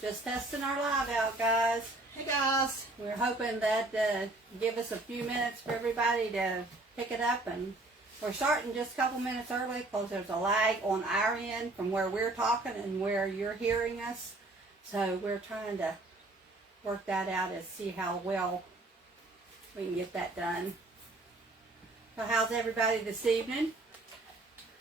Just testing our live out, guys. Hey guys. We're hoping that give us a few minutes for everybody to pick it up, and we're starting just a couple minutes early because there's a lag on our end from where we're talking and where you're hearing us. So we're trying to work that out and see how well we can get that done. So how's everybody this evening?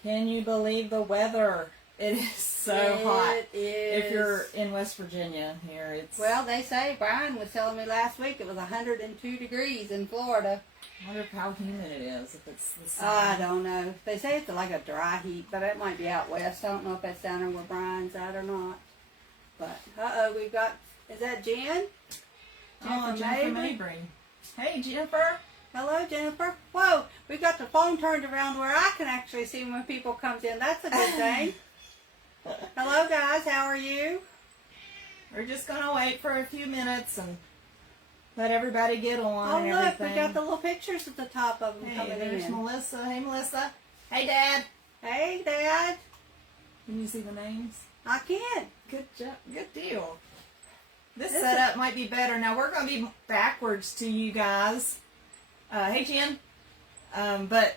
Can you believe the weather? It is so hot. It is. If you're in West Virginia here, it's... Well, they say, Brian was telling me last week it was 102 degrees in Florida. I wonder how humid it is, if it's the same. I don't know. They say it's like a dry heat, but it might be out west. I don't know if that's down there where Brian's at or not. But, we've got, is that Jen? Jennifer Mabry. Hey, Jennifer. Hello, Jennifer. Whoa, we've got the phone turned around where I can actually see when people comes in. That's a good thing. Hello, guys. How are you? We're just going to wait for a few minutes and let everybody get on and look, everything. we got the little pictures at the top of them coming there's in. Melissa. Hey, Melissa. Hey, Dad. Hey, Dad. Can you see the names? I can. Good job. Good deal. This setup might be better. Now, we're going to be backwards to you guys. Hey, Jen. But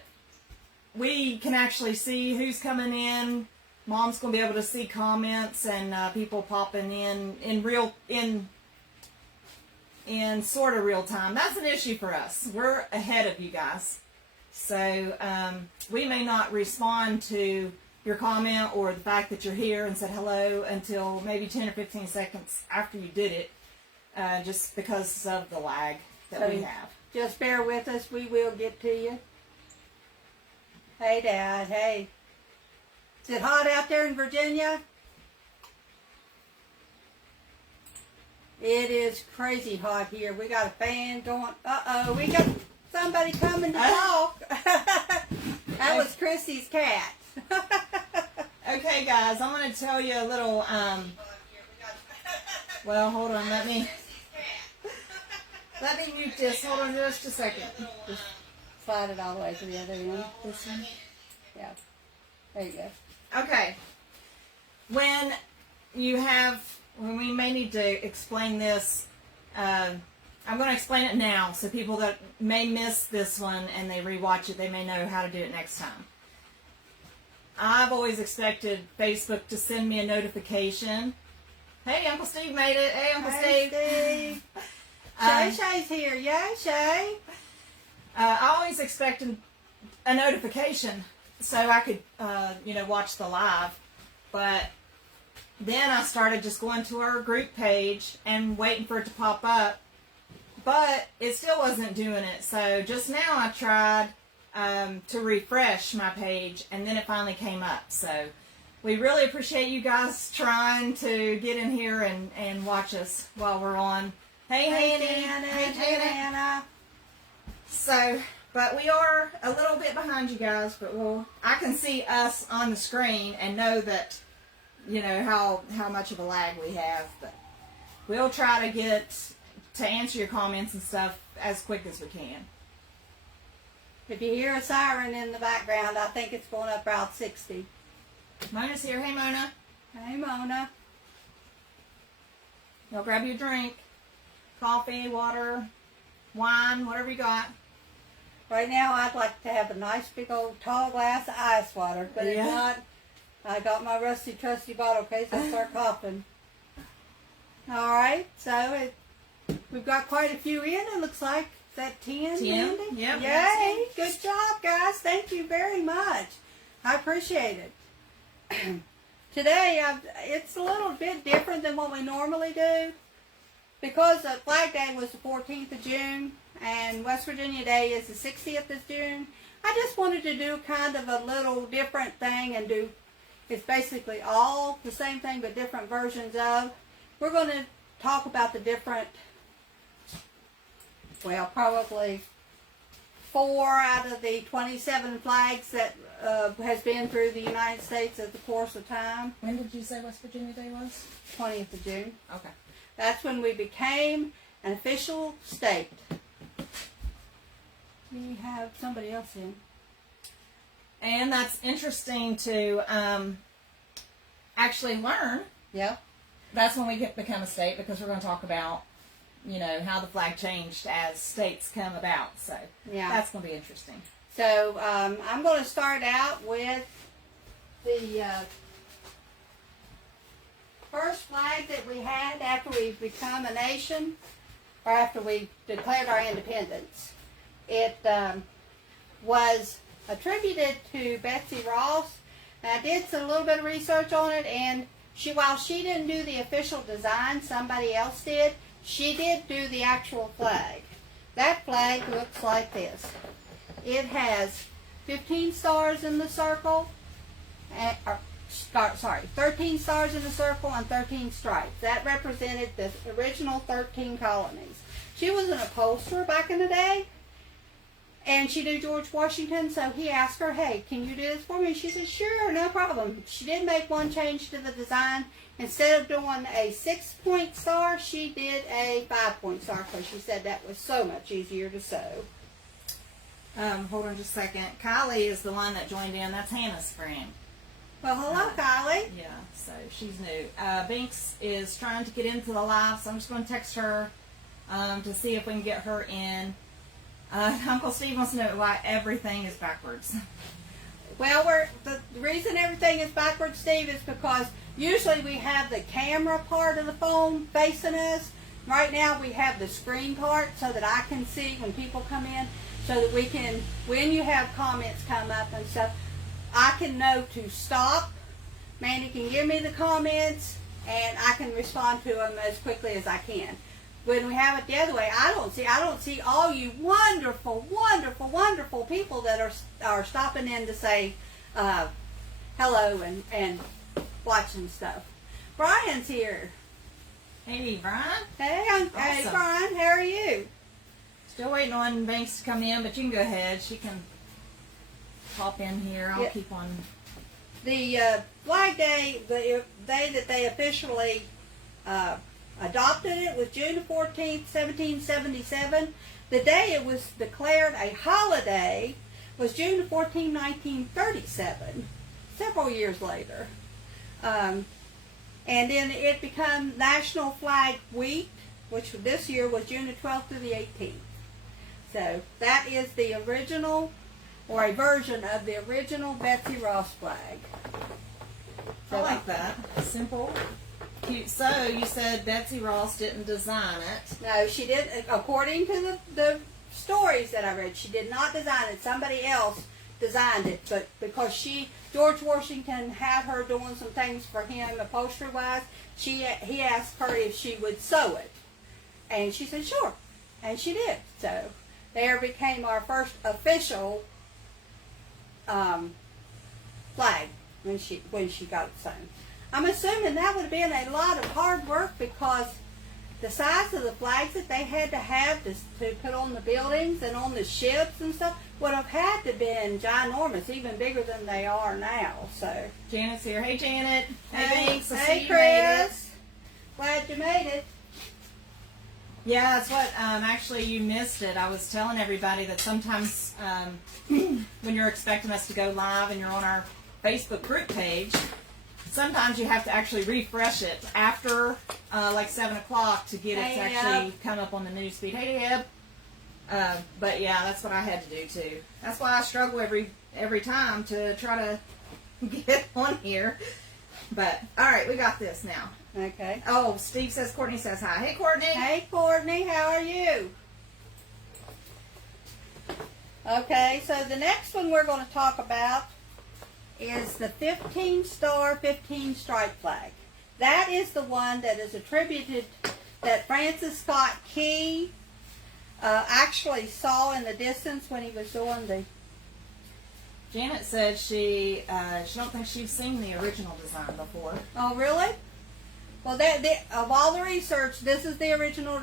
we can actually see who's coming in. Mom's going to be able to see comments and people popping in sort of real time. That's an issue for us. We're ahead of you guys. So we may not respond to your comment or the fact that you're here and said hello until maybe 10 or 15 seconds after you did it, just because of the lag that we have. Just bear with us. We will get to you. Hey, Dad. Hey. Is it hot out there in Virginia? It is crazy hot here. We got a fan going. Uh-oh, we got somebody coming to talk. That was Chrissy's cat. Okay, guys, I'm going to tell you a little, well, hold on, let me mute this. Hold on just a second. Just slide it all the way to the other end. This one? Yeah. There you go. Okay. When we may need to explain this, I'm going to explain it now so people that may miss this one and they rewatch it, they may know how to do it next time. I've always expected Facebook to send me a notification. Hey, Uncle Steve made it. Hey, Uncle Steve. Shay's here. Yay, Shay. I always expected a notification so I could, watch the live. But then I started just going to our group page and waiting for it to pop up. But it still wasn't doing it. So just now I tried to refresh my page, and then it finally came up. So we really appreciate you guys trying to get in here and watch us while we're on. Hey, Hannah. Hey, Hannah. So, but we are a little bit behind you guys, but I can see us on the screen and know that, how much of a lag we have. But we'll try to get to answer your comments and stuff as quick as we can. If you hear a siren in the background, I think it's going up Route 60. Mona's here. Hey, Mona. Hey, Mona. Y'all grab your drink. Coffee, water, wine, whatever you got. Right now, I'd like to have a nice big old tall glass of ice water, but if not, I got my rusty trusty bottle case. I'll start coughing. All right, so we've got quite a few in. It looks like. Is that 10? 10, yep. Yay! Good job, guys. Thank you very much. I appreciate it. Today, it's a little bit different than what we normally do. Because Flag Day was the 14th of June, and West Virginia Day is the 60th of June, I just wanted to do kind of a little different thing and it's basically all the same thing but different versions of. We're going to talk about the different, well, probably 4 out of the 27 flags that has been through the United States at the course of time. When did you say West Virginia Day was? 20th of June. Okay. That's when we became an official state. We have somebody else in. And that's interesting to actually learn. Yeah. that's when we become a state, because we're going to talk about, how the flag changed as states come about. So Yeah. that's going to be interesting. So I'm going to start out with the first flag that we had after we become a nation, or after we declared our independence. It was attributed to Betsy Ross. And I did a little bit of research on it, and while she didn't do the official design, somebody else did. She did do the actual flag. That flag looks like this. It has 15 stars in the circle, 13 stars in the circle and 13 stripes. That represented the original 13 colonies. She was an upholsterer back in the day, and she knew George Washington, so he asked her, hey, can you do this for me? She said, sure, no problem. She did make one change to the design. Instead of doing a 6-point star, she did a 5-point star, because she said that was so much easier to sew. Hold on just a second. Kylie is the one that joined in. That's Hannah's friend. Well, hello, Kylie. Yeah, so she's new. Binks is trying to get into the live, so I'm just going to text her to see if we can get her in. Uncle Steve wants to know why everything is backwards. Well, the reason everything is backwards, Steve, is because usually we have the camera part of the phone facing us. Right now we have the screen part so that I can see when people come in, so that we can, when you have comments come up and stuff, I can know to stop. Mandy can give me the comments, and I can respond to them as quickly as I can. When we have it the other way, I don't see all you wonderful, wonderful, wonderful people that are stopping in to say hello and watching stuff. Brian's here. Hey, Brian. Hey, Awesome. Hey, Brian. How are you? Still waiting on Banks to come in, but you can go ahead. She can pop in here. I'll keep on. The Flag Day, the day that they officially adopted it, was June the 14th, 1777. The day it was declared a holiday was June the 14th, 1937, several years later. And then it became National Flag Week, which this year was June the 12th to the 18th. So that is the original, or a version of the original Betsy Ross flag. I like that. Simple, cute. So you said Betsy Ross didn't design it. No, she did. According to the stories that I read, she did not design it. Somebody else designed it, but because George Washington had her doing some things for him upholstery-wise, he asked her if she would sew it, and she said sure, and she did. So there became our first official flag when she got it sewn. I'm assuming that would have been a lot of hard work, because the size of the flags that they had to have to put on the buildings and on the ships and stuff would have had to been ginormous, even bigger than they are now. So Janet's here. Hey, Janet. Hey, Binks. I see hey, you made it. Chris. Glad you made it. Yeah, that's what, actually you missed it. I was telling everybody that sometimes when you're expecting us to go live and you're on our Facebook group page, sometimes you have to actually refresh it after like 7 o'clock to get it to actually come up on the news feed. Hey, Deb. But yeah, that's what I had to do too. That's why I struggle every time to try to get on here. But all right, we got this now. Okay. Oh, Steve says Courtney says hi. Hey, Courtney. Hey, Courtney. How are you? Okay, so the next one we're going to talk about is the 15-star, 15-stripe flag. That is the one that is attributed, that Francis Scott Key actually saw in the distance when he was doing the... Janet said she don't think she's seen the original design before. Oh, really? Well, of all the research, this is the original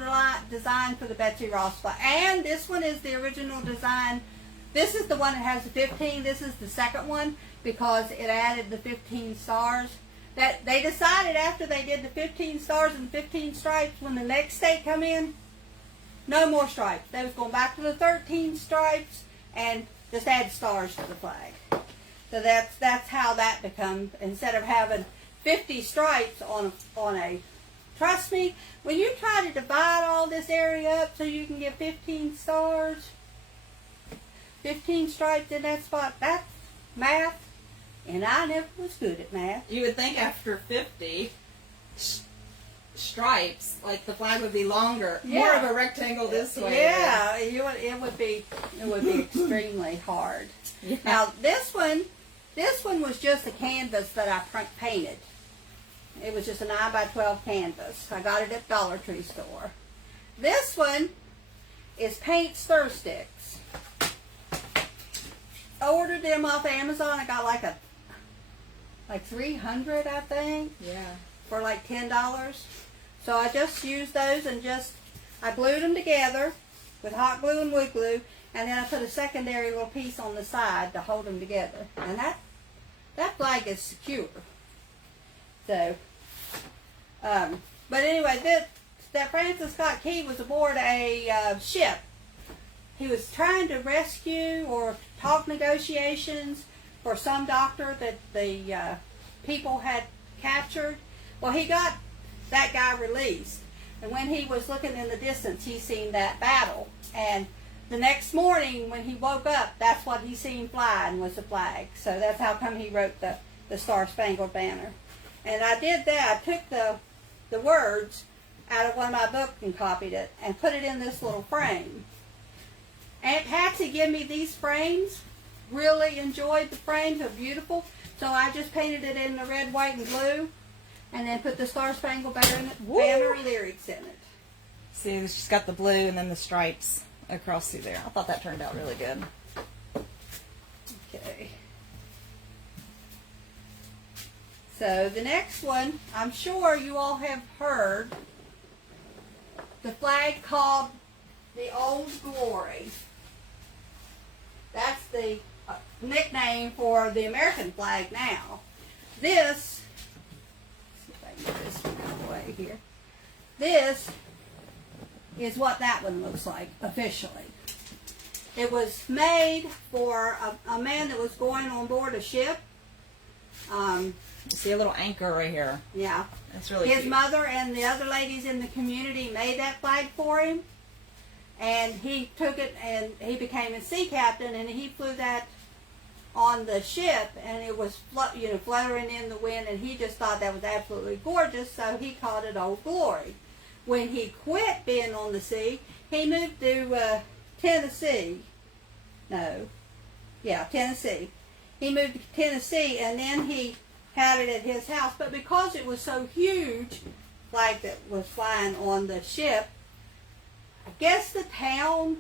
design for the Betsy Ross flag. And this one is the original design. This is the one that has the 15. This is the second one, because it added the 15 stars. That they decided after they did the 15 stars and 15 stripes, when the next state come in, no more stripes. They was going back to the 13 stripes and just add stars to the flag. So that's how that becomes, instead of having 50 stripes on a trust me, when you try to divide all this area up so you can get 15 stars, 15 stripes in that spot, that's math, and I never was good at math. You would think after 50 stripes, like the flag would be longer, more of a rectangle this way. Yeah, it would be extremely hard. Yeah. Now this one was just a canvas that I painted. It was just a 9 by 12 canvas. I got it at Dollar Tree store. This one is paint stir sticks. I ordered them off Amazon. I got like 300, I think. Yeah. For like $10. So I just used those and I glued them together with hot glue and wood glue, and then I put a secondary little piece on the side to hold them together. And that flag is secure. So, but anyway, that Francis Scott Key was aboard a ship. He was trying to rescue or talk negotiations for some doctor that the people had captured. Well, he got that guy released, and when he was looking in the distance, he seen that battle. And the next morning, when he woke up, that's what he seen flying was the flag. So that's how come he wrote the Star Spangled Banner. And I did that. I took the words out of one of my books and copied it and put it in this little frame. Aunt Patsy gave me these frames. Really enjoyed the frames. They're beautiful. So I just painted it in the red, white, and blue, and then put the Star Spangled Banner lyrics in it. See, she's got the blue and then the stripes across through there. I thought that turned out really good. Okay. So the next one, I'm sure you all have heard the flag called the Old Glory. That's the nickname for the American flag now. This, see if I can get this one out of the way here. This is what that one looks like officially. It was made for a man that was going on board a ship. You see a little anchor right here. Yeah. That's really His cute. mother and the other ladies in the community made that flag for him. And he took it and he became a sea captain, and he flew that on the ship, and it was fluttering in the wind, and he just thought that was absolutely gorgeous, so he called it Old Glory. When he quit being on the sea, he moved to Tennessee. Tennessee. He moved to Tennessee, and then he had it at his house. But because it was so huge, like that was flying on the ship, I guess the town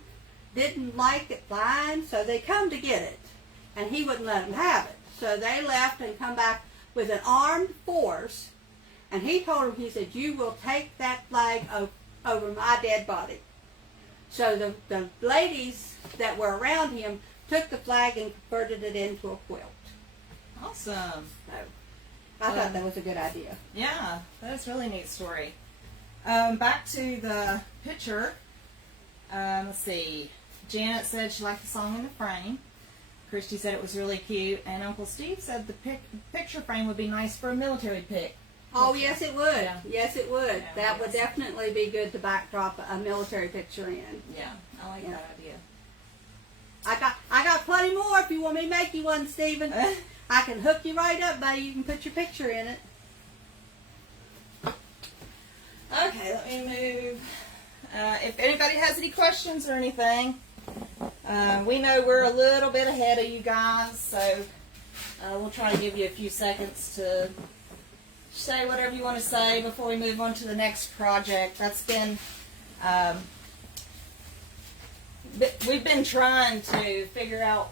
didn't like it flying, so they come to get it, and he wouldn't let them have it. So they left and come back with an armed force, and he told them, he said, "You will take that flag over my dead body." So the ladies that were around him took the flag and converted it into a quilt. Awesome. So I thought that was a good idea. Yeah, that's a really neat story. Back to the picture. Let's see. Janet said she liked the song in the frame. Christy said it was really cute. And Uncle Steve said the picture frame would be nice for a military pic. Oh, yes, it would. Yeah. Yes, it would. Yeah, That would yes. definitely be good to backdrop a military picture in. Yeah, I like that idea. I got plenty more if you want me to make you one, Stephen. I can hook you right up, buddy. You can put your picture in it. Okay, let me move. If anybody has any questions or anything, we know we're a little bit ahead of you guys, so we'll try to give you a few seconds to say whatever you want to say before we move on to the next project. That's been, we've been trying to figure out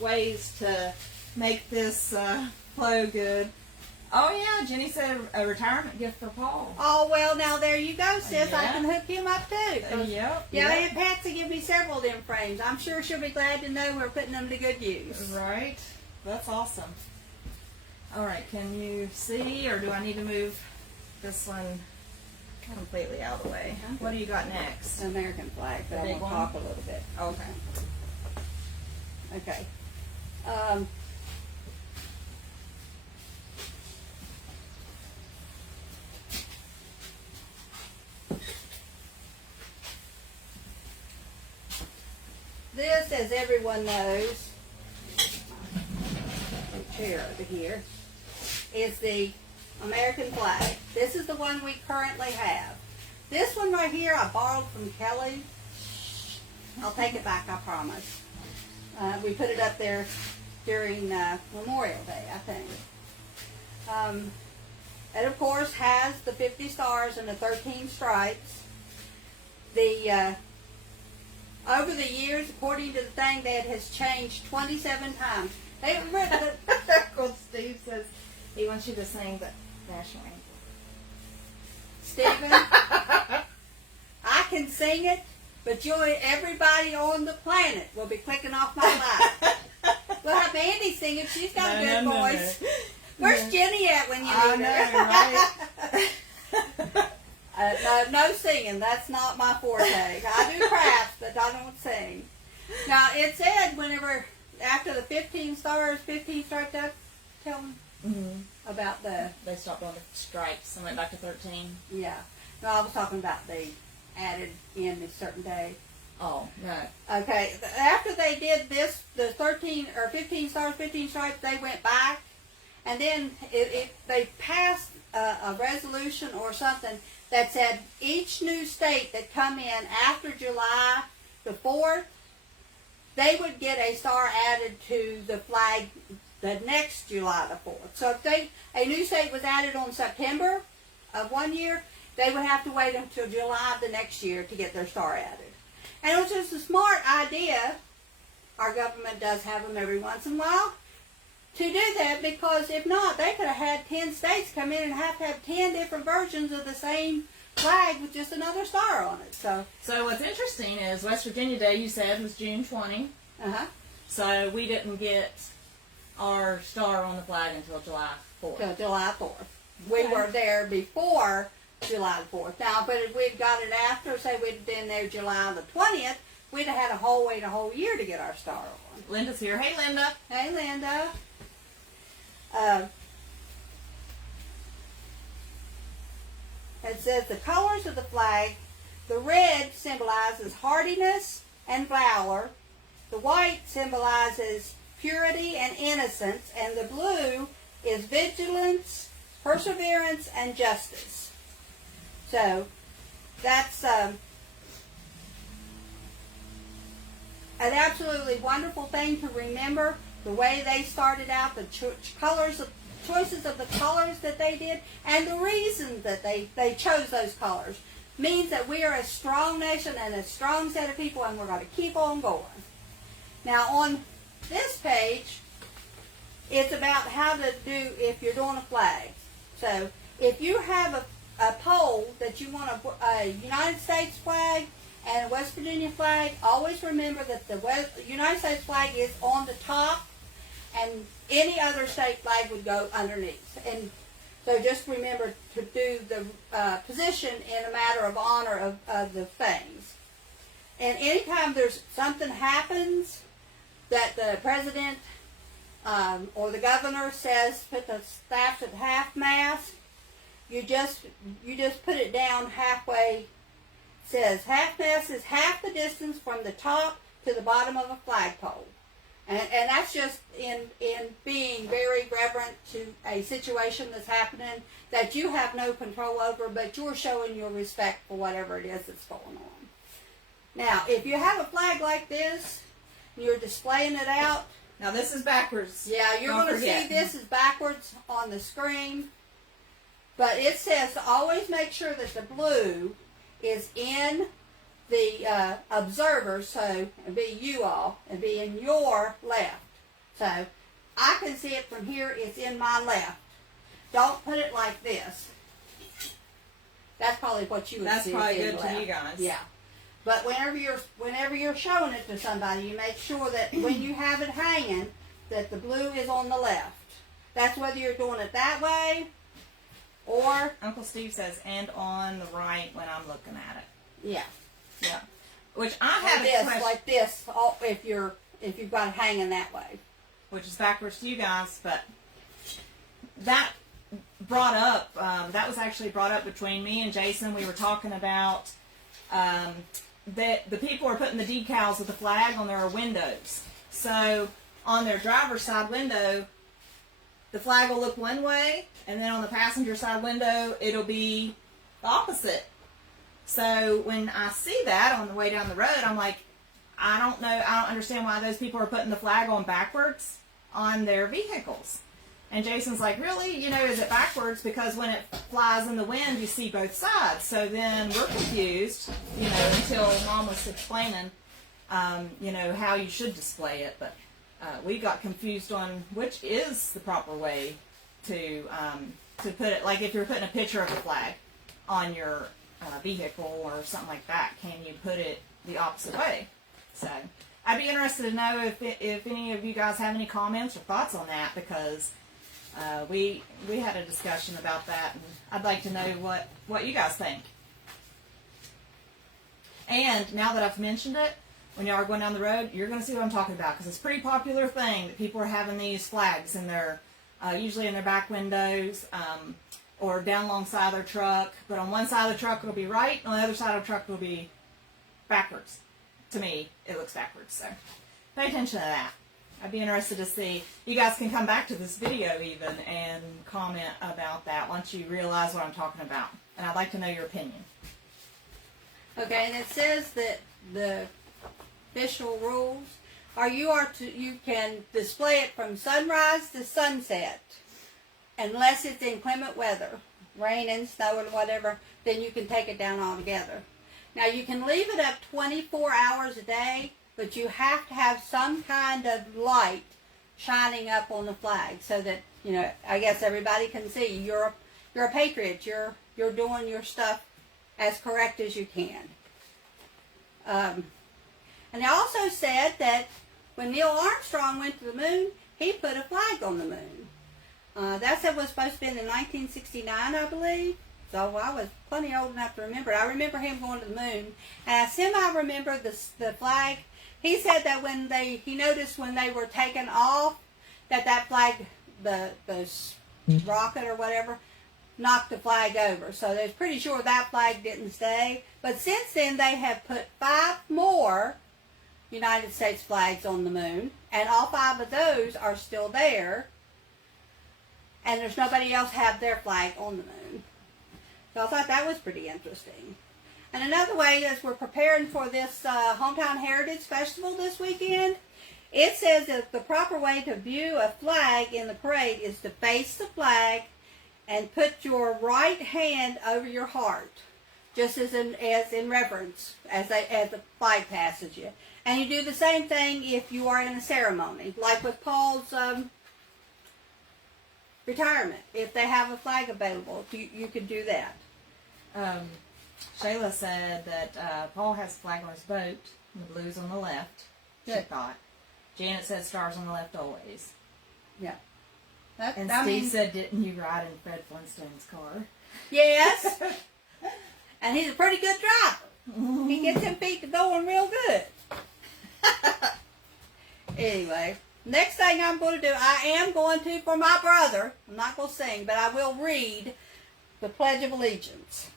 ways to make this flow good. Oh yeah, Jenny said a retirement gift for Paul. Oh, well, now there you go, sis. I Yeah. can hook him up, too. Yep. Yeah, Aunt Patsy give me several of them frames. I'm sure she'll be glad to know we're putting them to good use. Right. That's awesome. All right, can you see, or do I need to move this one completely out of the way? What do you got next? The American flag, but The I big want to one? talk a little bit. Okay. Okay. this, as everyone knows, the chair over here, is the American flag. This is the one we currently have. This one right here I borrowed from Kelly. I'll take it back, I promise. We put it up there during Memorial Day, I think. It, of course, has the 50 stars and the 13 stripes. Over the years, according to the thing, that has changed 27 times. They remember Uncle Steve says he wants you to sing the national anthem. Stephen, I can sing it, but everybody on the planet will be clicking off my life. We'll have Mandy sing it. She's got a good voice. No. Where's Jenny at when you need her? Right? No singing. That's not my forte. I do crafts, but I don't sing. Now, it said whenever, after the 15 stars, 15 stripes up, tell them about the... They stopped on the stripes and went back to 13. Yeah. No, I was talking about they added in a certain day. Oh, no. Okay. After they did this, the 13 or 15 stars, 15 stripes, they went back. And then they passed a resolution or something that said each new state that come in after July the 4th, they would get a star added to the flag the next July the 4th. So if a new state was added on September of one year, they would have to wait until July of the next year to get their star added. And it was just a smart idea. Our government does have them every once in a while to do that, because if not, they could have had 10 states come in and have to have 10 different versions of the same flag with just another star on it. So what's interesting is West Virginia Day, you said, was June 20. So we didn't get our star on the flag until July 4th. Till July 4th. We were there before July the 4th. Now, but if we'd got it after, say we'd been there July the 20th, we'd have had a whole year to get our star on. Linda's here. Hey, Linda. Hey, Linda. It says the colors of the flag, the red symbolizes hardiness and valor, the white symbolizes purity and innocence, and the blue is vigilance, perseverance, and justice. So that's an absolutely wonderful thing to remember. The way they started out, the choices of the colors that they did, and the reason that they chose those colors means that we are a strong nation and a strong set of people, and we're going to keep on going. Now, on this page, it's about how to do if you're doing a flag. So, if you have a pole that you want a United States flag and a West Virginia flag, always remember that the United States flag is on the top, and any other state flag would go underneath. And so just remember to do the position in a matter of honor of the things. And anytime there's something happens that the president or the governor says put the staff at half-mast, you just put it down halfway. It says half-mast is half the distance from the top to the bottom of a flagpole. And that's just in being very reverent to a situation that's happening that you have no control over, but you're showing your respect for whatever it is that's going on. Now, if you have a flag like this, you're displaying it out. Now this is backwards. Yeah, you're going to see this is backwards on the screen. But it says to always make sure that the blue is in the observer, so it'd be you all, and be in your left. So I can see it from here, it's in my left. Don't put it like this. That's probably what you would see. That's probably good to you guys. Yeah. But whenever you're showing it to somebody, you make sure that when you have it hanging, that the blue is on the left. That's whether you're doing it that way, or Uncle Steve says, and on the right when I'm looking at it. Yeah. Yeah. Which I have a question. Like this, if you've got it hanging that way. Which is backwards to you guys, but that brought up, that was actually brought up between me and Jason. We were talking about the people are putting the decals with the flag on their windows. So on their driver's side window, the flag will look one way, and then on the passenger side window, it'll be the opposite. So when I see that on the way down the road, I'm like, I don't understand why those people are putting the flag on backwards on their vehicles. And Jason's like, really? Is it backwards? Because when it flies in the wind, you see both sides. So then we're confused, until Mom was explaining, how you should display it. But we got confused on which is the proper way to put it. Like if you're putting a picture of the flag on your vehicle or something like that, can you put it the opposite way? So I'd be interested to know if any of you guys have any comments or thoughts on that, because we had a discussion about that, and I'd like to know what you guys think. And now that I've mentioned it, when y'all are going down the road, you're going to see what I'm talking about, because it's a pretty popular thing that people are having these flags in their, usually in their back windows, or down alongside their truck. But on one side of the truck it'll be right, on the other side of the truck it'll be backwards. To me, it looks backwards. So pay attention to that. I'd be interested to see. You guys can come back to this video even and comment about that once you realize what I'm talking about. And I'd like to know your opinion. Okay, and it says that the official rules are you can display it from sunrise to sunset, unless it's inclement weather, rain and snow and whatever, then you can take it down altogether. Now you can leave it up 24 hours a day, but you have to have some kind of light shining up on the flag so that, I guess everybody can see you're a patriot. You're doing your stuff as correct as you can. And they also said that when Neil Armstrong went to the moon, he put a flag on the moon. That said was supposed to be in 1969, I believe. So I was plenty old enough to remember it. I remember him going to the moon. And I semi-remember the flag. He said that he noticed when they were taken off, that flag, the rocket or whatever, knocked the flag over. So they're pretty sure that flag didn't stay. But since then, they have put 5 more United States flags on the moon. And all 5 of those are still there. And there's nobody else have their flag on the moon. So I thought that was pretty interesting. And another way, as we're preparing for this Hometown Heritage Festival this weekend, it says that the proper way to view a flag in the parade is to face the flag and put your right hand over your heart, just as in reverence, as the flag passes you. And you do the same thing if you are in a ceremony, like with Paul's retirement. If they have a flag available, you can do that. Shayla said that Paul has a flag on his boat, and the blue's on the left, she thought. Janet said stars on the left always. Yeah. And Steve said, didn't you ride in Fred Flintstone's car? Yes. And he's a pretty good driver. He gets him feet going real good. Anyway, next thing I'm going to do, I am going to, for my brother, I'm not going to sing, but I will read the Pledge of Allegiance.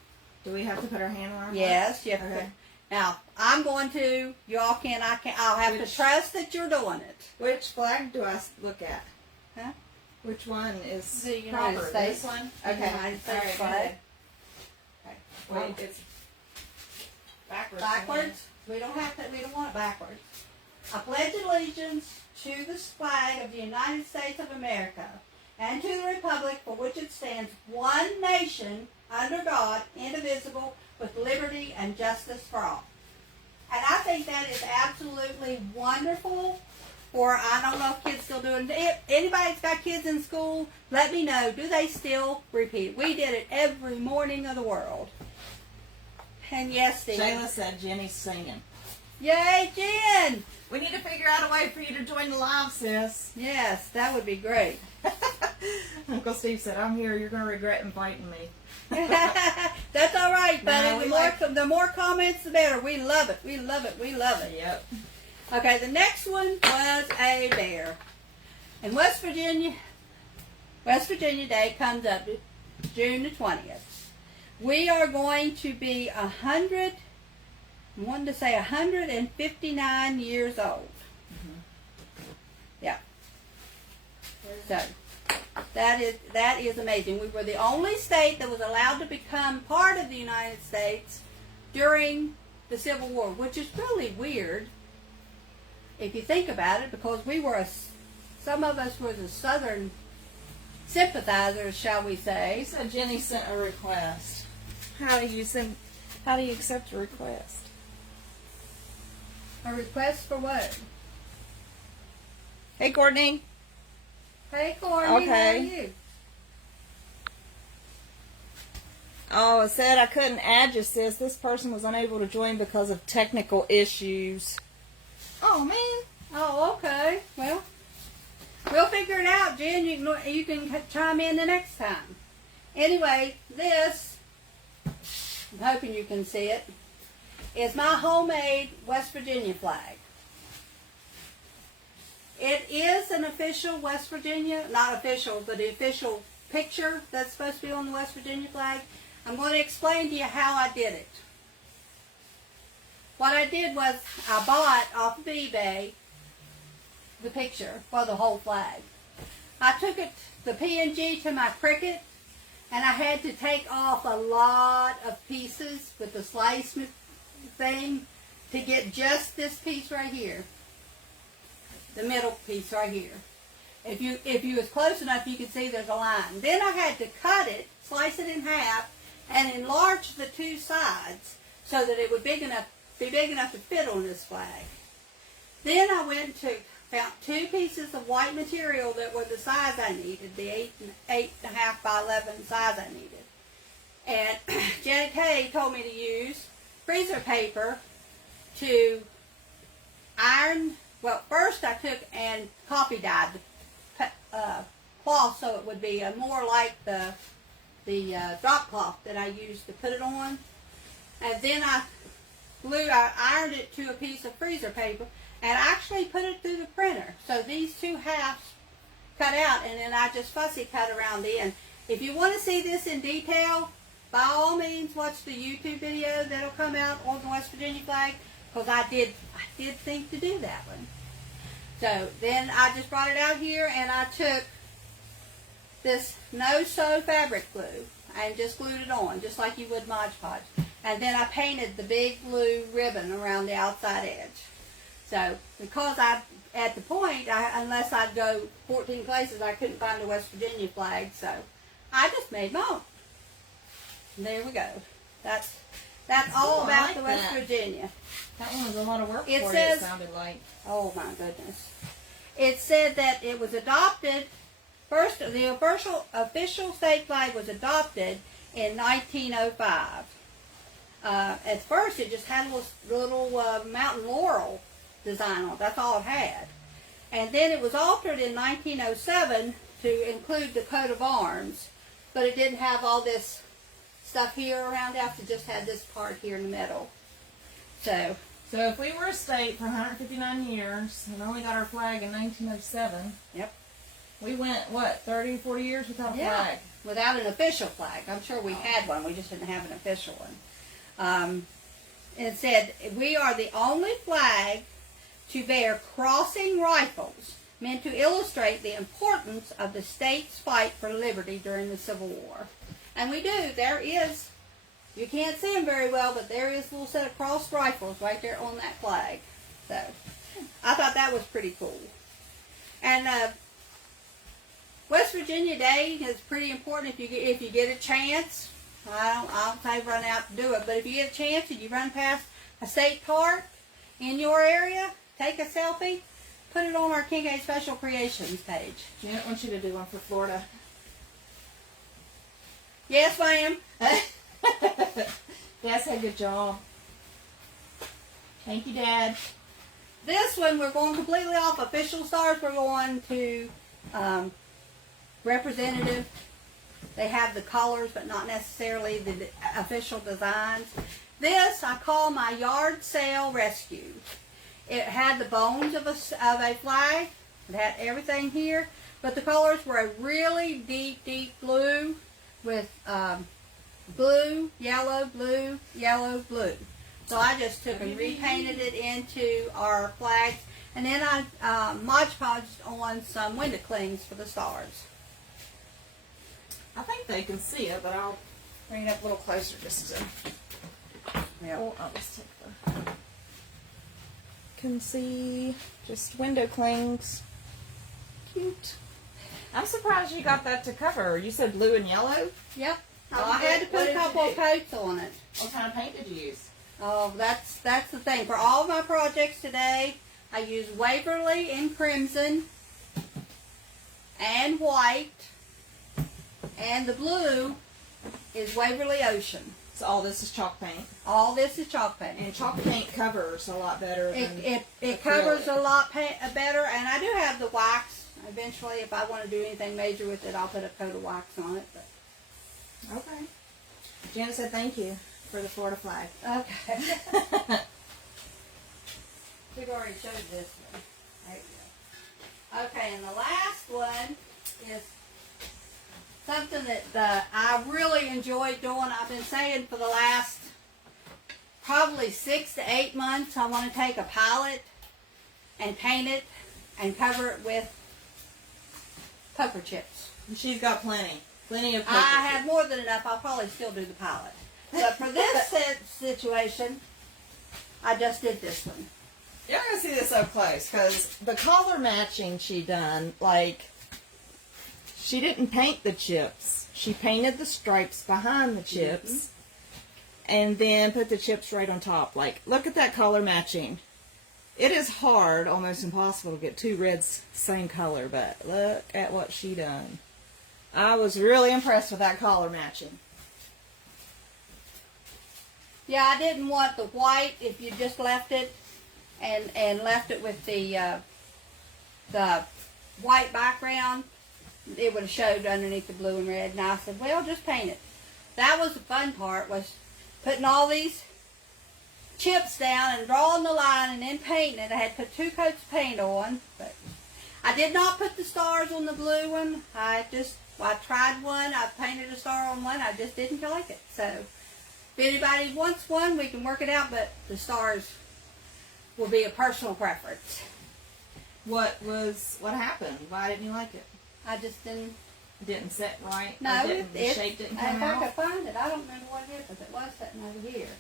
Do we have to put our hand on our Yes, you have to. Now, I'm going to, y'all can, I'll have to trust that you're doing it. Which flag do I look at? Huh? Which one is the United proper? States. This one? The United States All flag. right, wait, it's backwards. Backwards? We don't want it backwards. I pledge allegiance to the flag of the United States of America and to the republic for which it stands, one nation, under God, indivisible, with liberty and justice for all. And I think that is absolutely wonderful. Or I don't know if kids still do it. If anybody's got kids in school, let me know. Do they still repeat it? We did it every morning of the world. And yes, Steve. Shayla said Jenny's singing. Yay, Jen! We need to figure out a way for you to join the live, sis. Yes, that would be great. Uncle Steve said, I'm here. You're going to regret inviting me. That's all right, buddy. No, the more comments, the better. We love it. We love it. We love it. Yep. Okay, the next one was a bear. In West Virginia Day comes up June the 20th. We are going to be 100 I wanted to say 159 years old. Yeah. So that is amazing. We were the only state that was allowed to become part of the United States during the Civil War, which is really weird if you think about it, because we were some of us were the Southern sympathizers, shall we say. You said Jenny sent a request. How do you accept a request? A request for what? Hey, Courtney. Hey, Courtney, how are you? Oh, it said I couldn't add you, sis. This person was unable to join because of technical issues. Oh, man. Oh, okay. Well, we'll figure it out, Jen. You can chime in the next time. Anyway, this, I'm hoping you can see it, is my homemade West Virginia flag. It is an official West Virginia, not official, but the official picture that's supposed to be on the West Virginia flag. I'm going to explain to you how I did it. What I did was I bought off of eBay the picture for the whole flag. I took it, the PNG, to my Cricut, and I had to take off a lot of pieces with the slice thing to get just this piece right here. The middle piece right here. If you was close enough, you could see there's a line. Then I had to cut it, slice it in half, and enlarge the two sides so that it would be big enough to fit on this flag. Then I went and found 2 pieces of white material that were the size I needed, the 8.5 by 11 size I needed. And Janet Kay told me to use freezer paper to iron. Well, first I took and copy dyed the cloth so it would be more like the drop cloth that I used to put it on. And then I ironed it to a piece of freezer paper and actually put it through the printer. So these 2 halves cut out, and then I just fussy cut around the end. If you want to see this in detail, by all means watch the YouTube video that'll come out on the West Virginia flag, because I did think to do that one. So then I just brought it out here, and I took this no-sew fabric glue and just glued it on, just like you would Mod Podge. And then I painted the big blue ribbon around the outside edge. So because at the point, unless I'd go 14 places, I couldn't find a West Virginia flag, so I just made my own. And there we go. That's all about the West Virginia. That one was a lot of work for you, it sounded like. Oh my goodness. It said that it was adopted, first the official state flag was adopted in 1905. At first it just had a little mountain laurel design on it. That's all it had. And then it was altered in 1907 to include the coat of arms, but it didn't have all this stuff here around it. It just had this part here in the middle. So if we were a state for 159 years and only got our flag in 1907, yep, we went, what, 30, 40 years without a flag? Without an official flag. I'm sure we had one. We just didn't have an official one. It said, we are the only flag to bear crossing rifles, meant to illustrate the importance of the state's fight for liberty during the Civil War. And we do. There is, you can't see them very well, but there is a little set of crossed rifles right there on that flag. So I thought that was pretty cool. And West Virginia Day is pretty important if you get a chance. I don't say run out to do it, but if you get a chance and you run past a state park in your area, take a selfie, put it on our King A Special Creations page. Janet wants you to do one for Florida. Yes, ma'am. Dad said good job. Thank you, Dad. This one, we're going completely off official stars. We're going to representative. They have the colors, but not necessarily the official designs. This I call my yard sale rescue. It had the bones of a flag. It had everything here, but the colors were a really deep, deep blue with blue, yellow, blue, yellow, blue. So I just took and repainted it into our flags. And then I Mod Podged on some window clings for the stars. I think they can see it, but I'll bring it up a little closer just to... Yep. I'll just take the... Can see just window clings. Cute. I'm surprised you got that to cover. You said blue and yellow? Yep. I had to put a couple of coats on it. What kind of paint did you use? Oh, that's the thing. For all of my projects today, I use Waverly in crimson and white, and the blue is Waverly Ocean. So all this is chalk paint. All this is chalk paint. And chalk paint covers a lot better than It covers a lot better, and I do have the wax. Eventually, if I want to do anything major with it, I'll put a coat of wax on it. But. Okay. Janet said thank you for the Florida flag. Okay. We've already showed this one. There you go. Okay, and the last one is something that I really enjoyed doing. I've been saying for the last probably 6 to 8 months, I want to take a palette and paint it and cover it with poker chips. She's got plenty. Plenty of poker I chips. have more than enough. I'll probably still do the palette. But for this situation, I just did this one. You're going to see this up close because the color matching she done, like, she didn't paint the chips. She painted the stripes behind the chips and then put the chips right on top. Like, look at that color matching. It is hard, almost impossible to get two reds same color, but look at what she done. I was really impressed with that color matching. Yeah, I didn't want the white if you just left it and left it with the white background. It would have showed underneath the blue and red. And I said, well, just paint it. That was the fun part, was putting all these chips down and drawing the line and then painting it. I had put 2 coats of paint on, but I did not put the stars on the blue one. I tried one. I painted a star on one. I just didn't like it. So if anybody wants one, we can work it out, but the stars will be a personal preference. What happened? Why didn't you like it? I just didn't. Didn't set right? No, The shape didn't come if I out? could find it, I don't remember what it is, but it was sitting over here.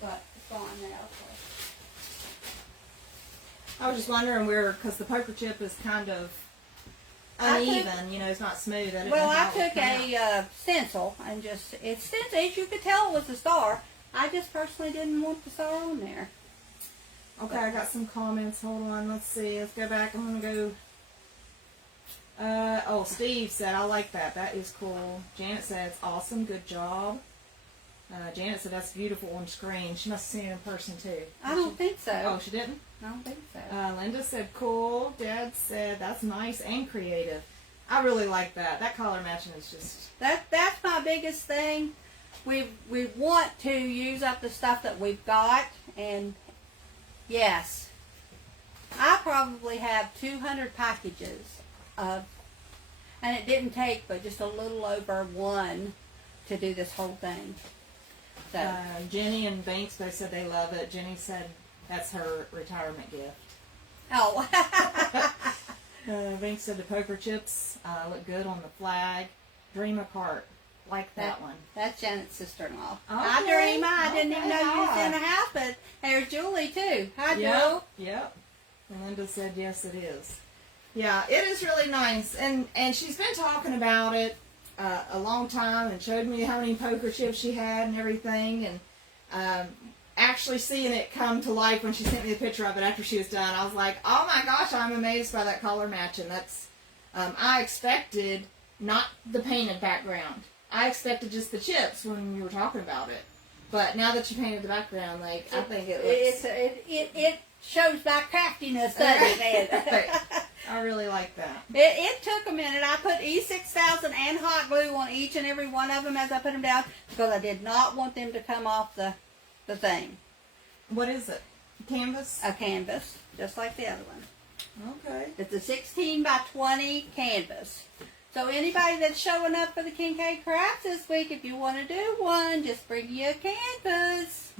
But it's gone now. So. I was just wondering because the poker chip is kind of uneven, it's not smooth. I took a stencil and just, it's stencil, as you could tell it was a star. I just personally didn't want the star on there. Okay, I got some comments. Hold on, let's see. Let's go back. I'm going to go. Steve said, I like that. That is cool. Janet said, it's awesome. Good job. Janet said, that's beautiful on screen. She must have seen it in person, too. I don't think so. Oh, she didn't? I don't think so. Linda said, cool. Dad said, that's nice and creative. I really like that. That color matching is just... That's my biggest thing. We want to use up the stuff that we've got, and yes, I probably have 200 packages of, and it didn't take but just a little over 1 to do this whole thing. So Jenny and Banks both said they love it. Jenny said that's her retirement gift. oh. Banks said the poker chips look good on the flag. Dream apart. Like that one. That's Janet's sister-in-law. Okay. Hi, Dream. I didn't even know you was in the house, but there's Julie, too. Hi, Joe. Yep. And Linda said, yes, it is. Yeah, it is really nice. And she's been talking about it a long time and showed me how many poker chips she had and everything. And actually seeing it come to life when she sent me the picture of it after she was done, I was like, oh my gosh, I'm amazed by that color matching. That's, I expected not the painted background. I expected just the chips when you were talking about it. But now that you painted the background, I think it looks... It shows my craftiness, doesn't it? I really like that. It took a minute. I put E6000 and hot glue on each and every one of them as I put them down because I did not want them to come off the thing. What is it? Canvas? A canvas, just like the other one. Okay. It's a 16 by 20 canvas. So anybody that's showing up for the Kincaid Crafts this week, if you want to do one, just bring you a canvas.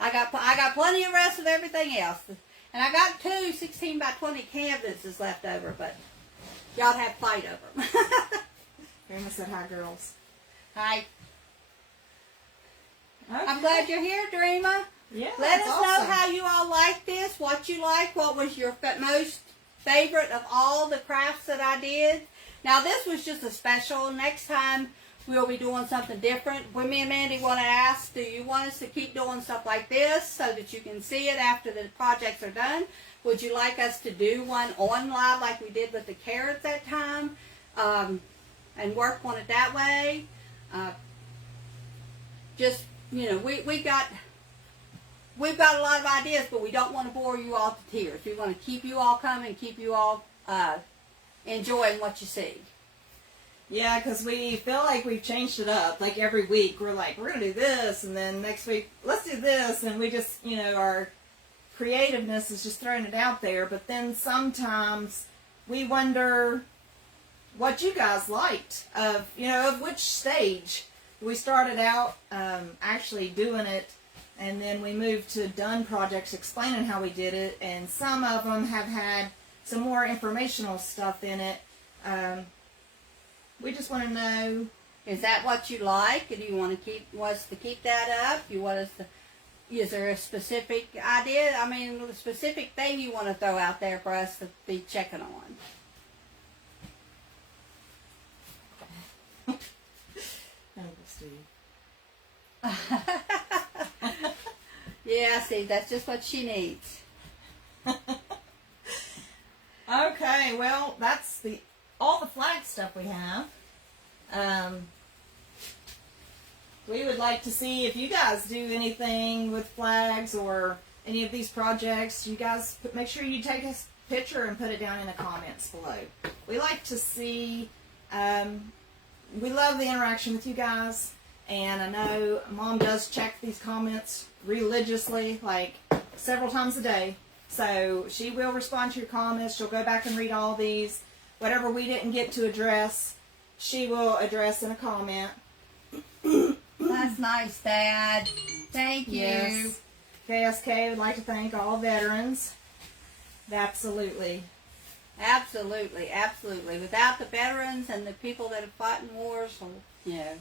I got plenty of rest of everything else. And I got 2 16 by 20 canvases left over, but y'all have to fight over them. Grandma said hi, girls. Hi. Okay. I'm glad you're here, Dreama. Yeah, Let us awesome. know how you all like this, what you like, what was your most favorite of all the crafts that I did. Now, this was just a special. Next time, we'll be doing something different. When me and Mandy want to ask, do you want us to keep doing stuff like this so that you can see it after the projects are done? Would you like us to do one on live like we did with the carrots that time and work on it that way? Just, you know, we've got a lot of ideas, but we don't want to bore you all to tears. We want to keep you all coming, keep you all enjoying what you see. Yeah, because we feel like we've changed it up. Like every week, we're like, we're going to do this, and then next week, let's do this, and we just, you know, our creativeness is just throwing it out there. But then sometimes we wonder what you guys liked of, you know, of which stage. We started out actually doing it, and then we moved to done projects explaining how we did it, and some of them have had some more informational stuff in it. We just want to know, is that what you like? Do you want to keep that up? You want us to? Is there a specific idea? I mean, a specific thing you want to throw out there for us to be checking on? Yeah, see, that's just what she needs. Okay, well, that's all the flag stuff we have. We would like to see if you guys do anything with flags or any of these projects. You guys make sure you take a picture and put it down in the comments below. We like to see, we love the interaction with you guys, and I know Mom does check these comments religiously, like several times a day. So she will respond to your comments. She'll go back and read all these. Whatever we didn't get to address, she will address in a comment. That's nice, Dad. Thank you. Yes. KSK would like to thank all veterans. Absolutely. Absolutely, absolutely. Without the veterans and the people that have fought in wars, you know,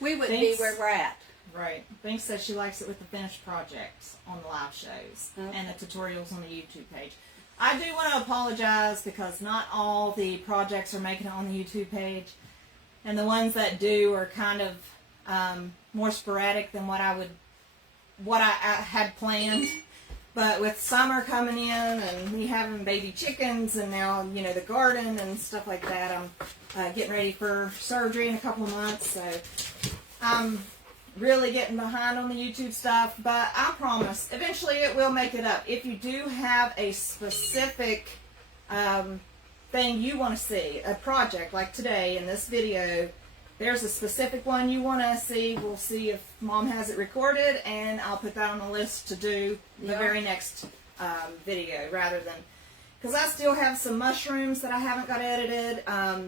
we wouldn't be where we're at. Right. Binks says she likes it with the finished projects on the live shows and the tutorials on the YouTube page. I do want to apologize because not all the projects are making it on the YouTube page, and the ones that do are kind of more sporadic than what I had planned. But with summer coming in and me having baby chickens and now, you know, the garden and stuff like that, I'm getting ready for surgery in a couple of months. So I'm really getting behind on the YouTube stuff. But I promise, eventually it will make it up. If you do have a specific thing you want to see, a project like today in this video, there's a specific one you want to see, we'll see if Mom has it recorded, and I'll put that on the list to do the very next video, rather than, because I still have some mushrooms that I haven't got edited.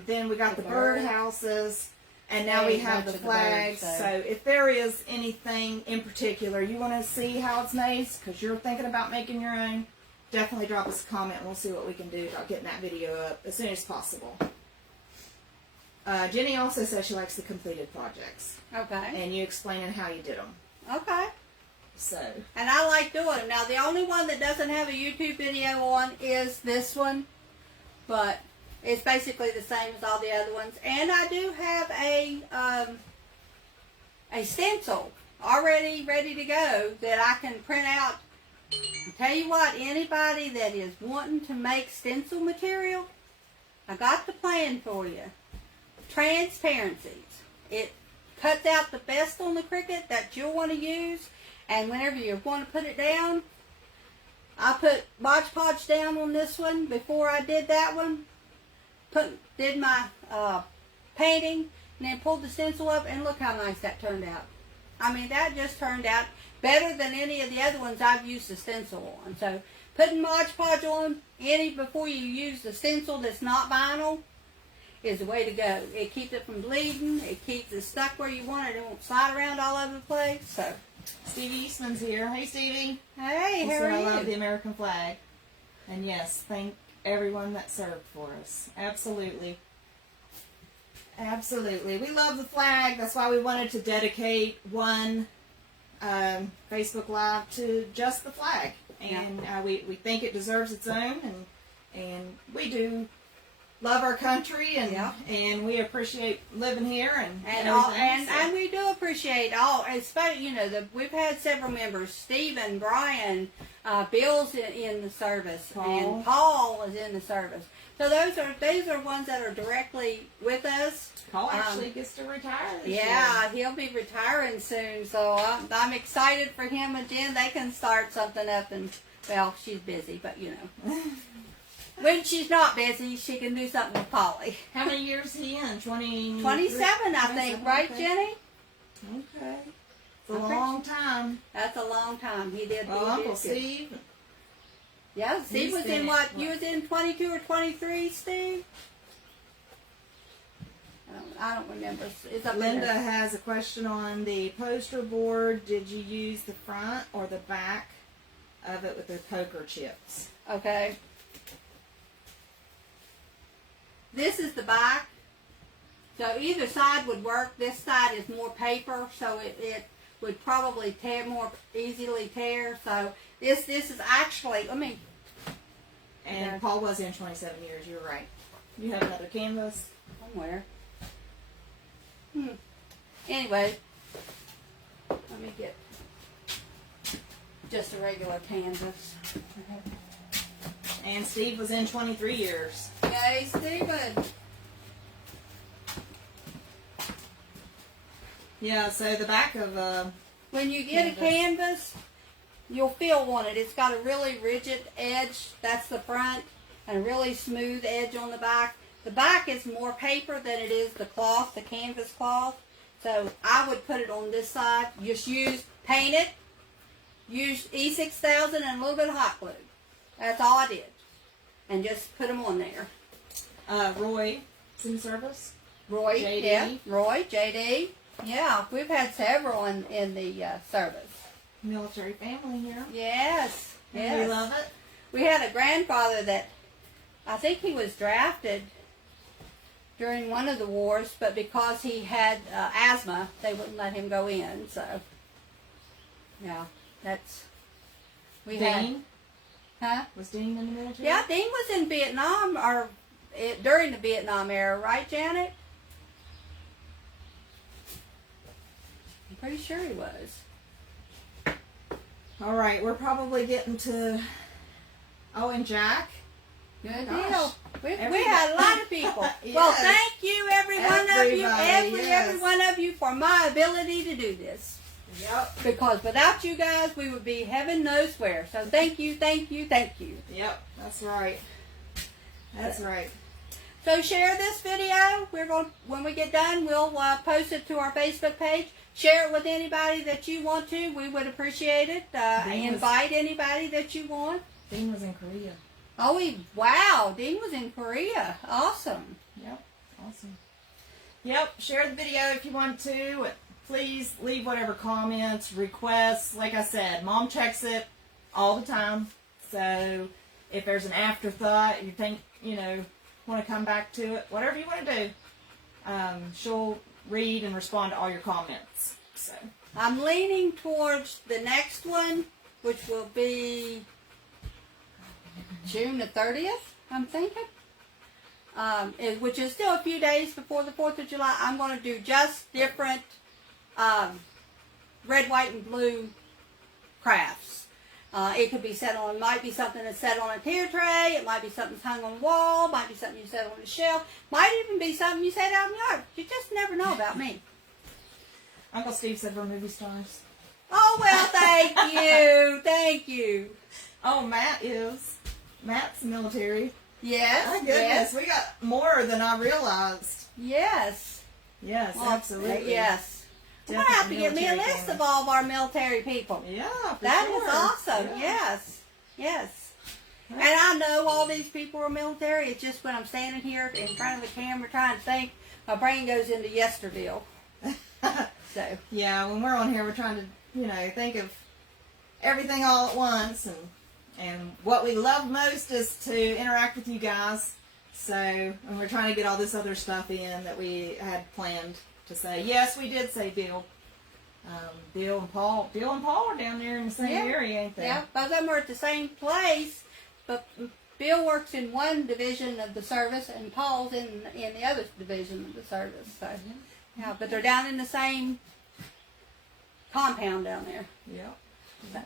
Then we got the bird houses, and now we have the flags. So if there is anything in particular you want to see how it's made, because you're thinking about making your own, definitely drop us a comment and we'll see what we can do about getting that video up as soon as possible. Jenny also says she likes the completed projects. Okay. And you explaining how you did them. Okay. So. And I like doing them. Now, the only one that doesn't have a YouTube video on is this one. But it's basically the same as all the other ones. And I do have a stencil already ready to go that I can print out. I'll tell you what, anybody that is wanting to make stencil material, I got the plan for you. Transparencies. It cuts out the best on the Cricut that you'll want to use, and whenever you want to put it down, I put Mod Podge down on this one before I did that one. Did my painting, and then pulled the stencil up, and look how nice that turned out. I mean, that just turned out better than any of the other ones I've used the stencil on. So putting Mod Podge on any before you use the stencil that's not vinyl is the way to go. It keeps it from bleeding. It keeps it stuck where you want it. It won't slide around all over the place. So, Stevie Eastman's here. Hey, Stevie. hey, He how said, are I you? love the American flag. And yes, thank everyone that served for us. Absolutely. Absolutely. We love the flag. That's why we wanted to dedicate one Facebook Live to just the flag. And we think it deserves its own. And we do love our country. And we appreciate living here. And we do appreciate all, especially, we've had several members, Stephen, Brian, Bill's in the service, and Paul is in the service. So these are ones that are directly with us. Paul actually gets to retire this year. Yeah, he'll be retiring soon, so I'm excited for him and Jen. They can start something up, and, well, she's busy, but, when she's not busy, she can do something with Polly. How many years is he in? 27, I think, right, okay. Jenny? Okay. It's a long time. That's a long time. He did. Well, he Uncle did good. Steve. Yeah, Steve was in what? You was in 22 or 23, Steve? I don't remember. It's up Linda there. has a question on the poster board. Did you use the front or the back of it with the poker chips? Okay. This is the back. So either side would work. This side is more paper, so it would probably tear more easily tear. So this is actually, And Paul was in 27 years. You're right. You have another canvas somewhere. Anyway, let me get just a regular canvas. And Steve was in 23 years. Yay, Stephen. Yeah. So the back of When you get a canvas, you'll feel on it. It's got a really rigid edge. That's the front, and a really smooth edge on the back. The back is more paper than it is the cloth, the canvas cloth. So I would put it on this side. Just paint it. Use E6000 and a little bit of hot glue. That's all I did. And just put them on there. Roy is in service. Roy, JD. yeah. Roy, JD. Yeah, we've had several in the service. Military family here. Yes, yes. We love it. We had a grandfather that, I think he was drafted during one of the wars, but because he had asthma, they wouldn't let him go in. So, yeah, that's Dean? Huh? Was Dean in the military? Yeah, Dean was in Vietnam during the Vietnam era, right, Janet? I'm pretty sure he was. All right, we're probably getting to. Oh, and Jack. Good Gosh. deal. We had a lot of people. Yes. Well, thank you, every one of you, Everybody, every one of you, for my ability to do this. Yep. Because without you guys, we would be heaven knows where. So thank you, thank you, thank you. Yep. That's right. That's right. So share this video. When we get done, we'll post it to our Facebook page. Share it with anybody that you want to. We would appreciate it. Invite anybody that you want. Dean was in Korea. Oh, wow. Dean was in Korea. Awesome. Yep. Awesome. Yep. Share the video if you want to. Please leave whatever comments, requests. Like I said, Mom checks it all the time. So if there's an afterthought, you think, want to come back to it, whatever you want to do, she'll read and respond to all your comments. So I'm leaning towards the next one, which will be June the 30th, I'm thinking. Which is still a few days before the 4th of July. I'm going to do just different red, white, and blue crafts. It could be might be something that's set on a tier tray. It might be something that's hung on the wall. Might be something you set on a shelf. Might even be something you set out in the yard. You just never know about me. Uncle Steve said we're movie stars. Oh, well, thank you. Thank you. Oh, Matt's military. Yes. My goodness, yes. we got more than I realized. Yes. Yes, Well, absolutely. Yes. We're going to have to get me a Military list family. of all of our military people. Yeah, for That sure. is awesome. Yeah. Yes. Yes. And I know all these people are military. It's just when I'm standing here in front of the camera trying to think, my brain goes into yesterville. So yeah, when we're on here, we're trying to, think of everything all at once, and what we love most is to interact with you guys. So, and we're trying to get all this other stuff in that we had planned to say. Yes, we did say Bill. Bill and Paul are down there in the same area, ain't they? Yeah, both of them are at the same place, but Bill works in one division of the service, and Paul's in the other division of the service. So, yeah, but they're down in the same compound down there. Yep. So.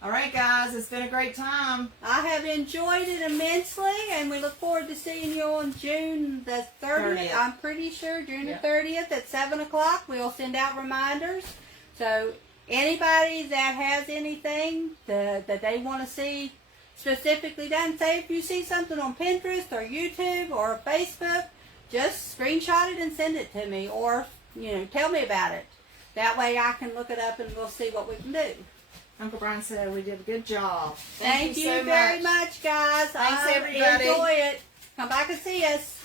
All right, guys, it's been a great time. I have enjoyed it immensely, and we look forward to seeing you on June the 30th. I'm pretty sure June the 30th at 7 o'clock. We'll send out reminders. So anybody that has anything that they want to see specifically done, say if you see something on Pinterest or YouTube or Facebook, just screenshot it and send it to me, or tell me about it. That way I can look it up and we'll see what we can do. Uncle Brian said we did a good job. Thank you so very much, guys. Thanks, I everybody. enjoy it. Come back and see us.